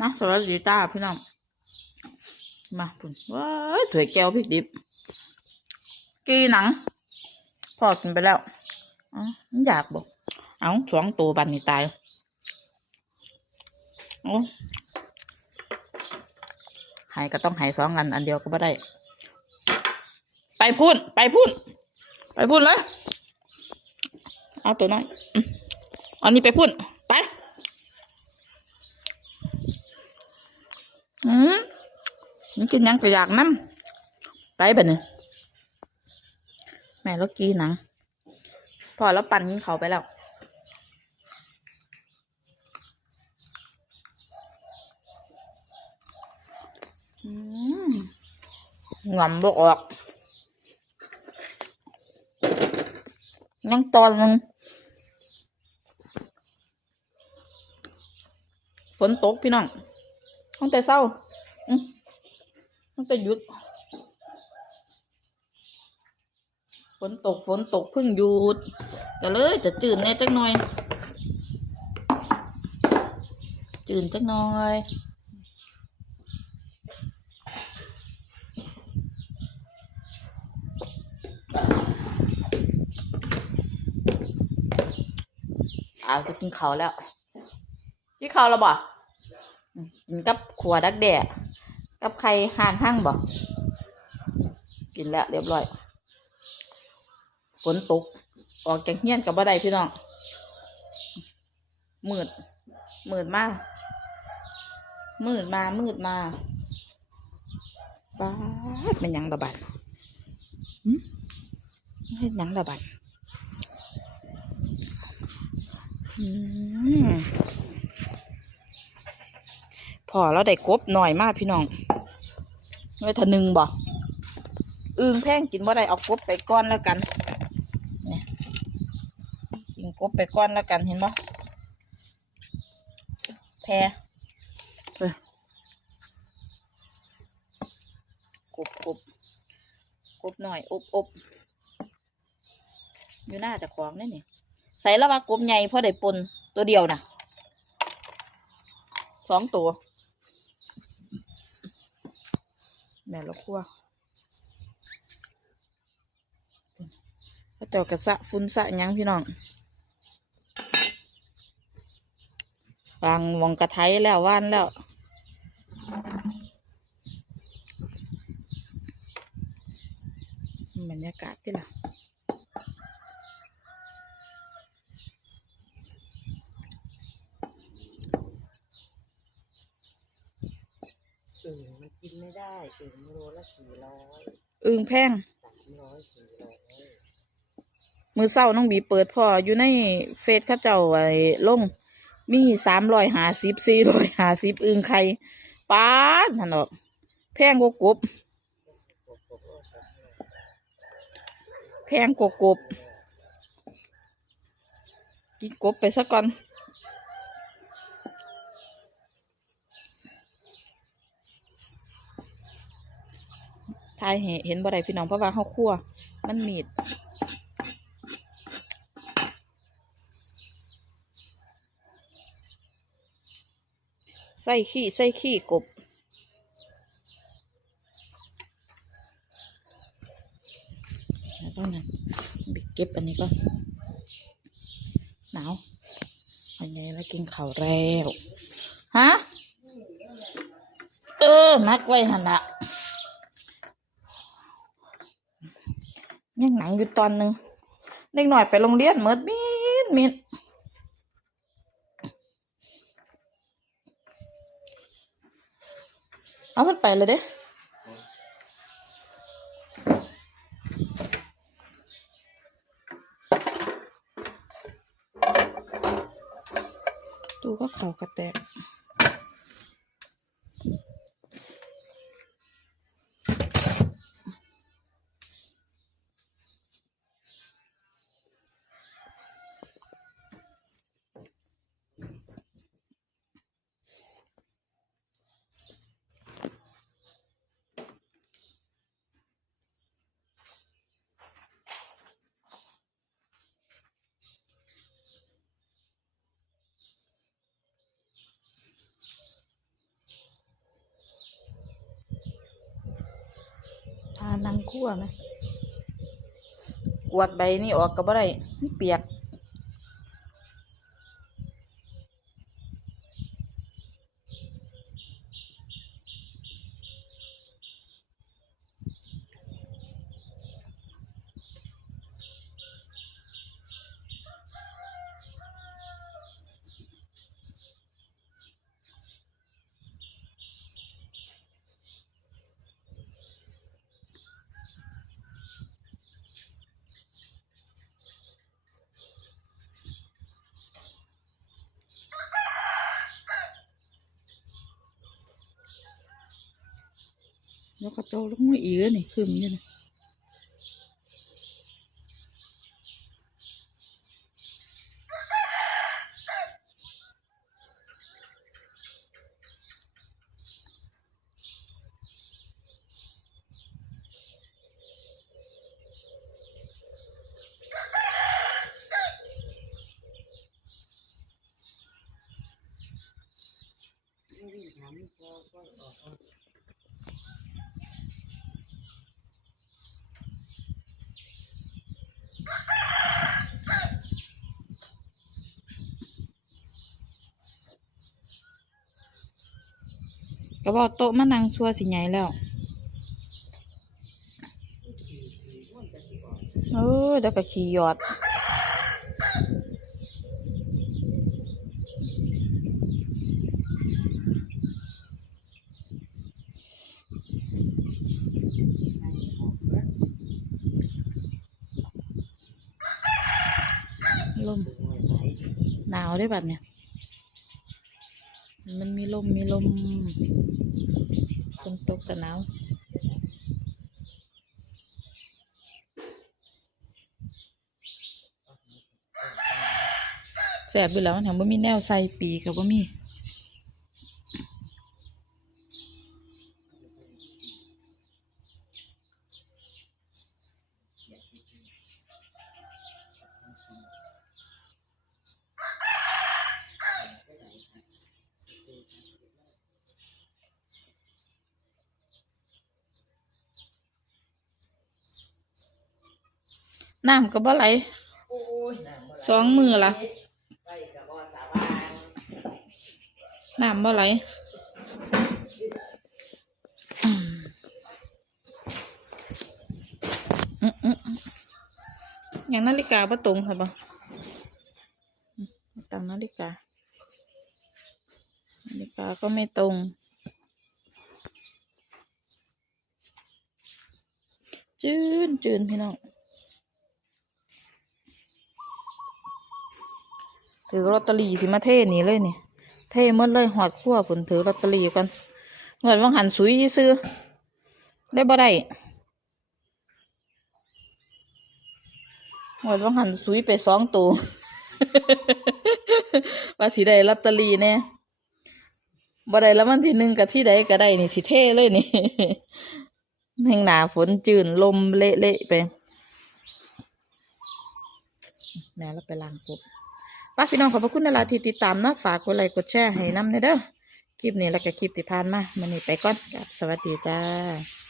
นะสวัสดีจ้าพี่น้อง มาปุ่นว้ายถวยแก้วพริกดิบ กีหนังพอกินไปแล้วอ๋ออยากบอก เอาสองตัวบันนี่ตาย โอ้หายก็ต้องหายสองอัน อันเดียวก็ไม่ได้ ไปพุ่นไปพุ่นไปพุ่นเลย เอาตัวน้อย อันนี้ไปพุ่น ไป อืมมันกินยังก็อยากน้ำไปแบบนี้แม่แล้วกีหนัง พอแล้วปั่นกินเขาไปแล้วอืมงำบกออกยังตอนนึงฝนตกพี่น้อง ตั้งแต่เศร้าอืมตั้งแต่หยุด ฝนตกฝนตกเพิ่งหยุดก็เลยจะจืดแน่จักหน่อยจืดจักหน่อยเอาจะกินเขาวแล้วกินเขาวแล้วบ่ กินกับขัวดักแด่กับไข่ห่างห้างบ่กินแล้วเรียบร้อยฝนตก ออกจากเฮียนกับบ่ได้พี่น้องมืดมืดมากมืดมามืดมาบ้าเป็นยังระบาดเฮ็ดหยังระบาดอืม อแล้วได้กบหน่อยมากพี่น้องไว้ทะนึงบ่อึงแพงกินบ่ได้เอากบไปก้อนแล้วกันเนี่ยกินกบไปก้อนแล้วกันเห็นบ่แพรเอ้ยกบกบกบหน่อยอบอบอยู่หน้าเจะของนี่นี่ใส่แล้วว่ากบใหญ่เพราะได้ปนตัวเดียวน่ะสองตัว แม่ละคั่วก็เจากับสะฟุ้นสะยังพี่น้องวางวงกระไทแล้วว่านแล้วบรรยากาศที่ล่ะ อึ่งมันกินไม่ได้อึ่งโลละสี่ร้อยอึงแพงสามร้อยสี่ร้อยมือเศร้าน้องบีเปิดพ่ออยู่ในเฟซเข้าเจ้าไอ้ลง มีสามรอยหาสิบสี่รอยหาสิบอึงไข่ป้าดนั่นออก แพงกว่ากบแพงกว่ากบกินกบไปซะก่อน ทายเห็นบ่ได้พี่น้องเพราะว่าเขาคั่วมันมีดใส่ขี้ใส่ขี้กบแล้วก็นั้นบิเก็บอันนี้ก่อนหนาวอันนี้แล้วกินข้าวแล้วฮะเออมัดไว้หันละ ยังหนังอยู่ตอนหนึ่งเด็กหน่อยไปโรงเรียนเมิดมิดมิดเอามันไปเลยเด้ดูก็เขากระแตก นั่งคั่วไหมกวดใบนี่ออกก็บ่ได้มันเปียก แล้วก็โตลงมาอีกแล้วนี่คืมอยู่นะ ก็บอกโต๊ะมานั่งชัวสิใหญ่แล้วเออเดี๋ยวก็ขี่ยอดลมหนาวได้บัดเนี่ย มันมีลมมีลมฝนตกแต่หนาวแสบอยู่แล้วมันทำว่ามีแนวใส่ปีกับว่ามี น้ำก็บ่ไหลโอ้ยน้ำบ่ไหลสองมือละไปกับบ่สาบานน้ำบ่ไหลอืมอืมอืมอืมอย่างนาฬิกาบ่ตรงค่ะบ่อืมตั้งนาฬิกา นาฬิกาก็ไม่ตรง จืนจืนพี่น้อง ถือลอตเตอรี่สิมาเท่นี่เลยนี่เท่หมดเลยหอดขั้วผลถือลอตเตอรี่กันเงินวังหันสุยซื้อได้บ่ได้เงินวังหันสุยไปสองตัวว่าสิได้ลอตเตอรี่เนี่ยบ่ได้แล้วมันที่หนึ่งกับที่ใดก็ได้นี่สิเท่เลยนี่แห่งหนาฝนจืนลมเละๆไปแม่เราไปล้างกบ ป้าพี่น้องขอบพระคุณนะลาที่ติดตามเนาะฝากกดไลค์กดแชร์ให้น้ำเนเด้อคลิปนี้แล้วก็คลิปที่ผ่านมามันนี้ไปก่อนครับสวัสดีจ้า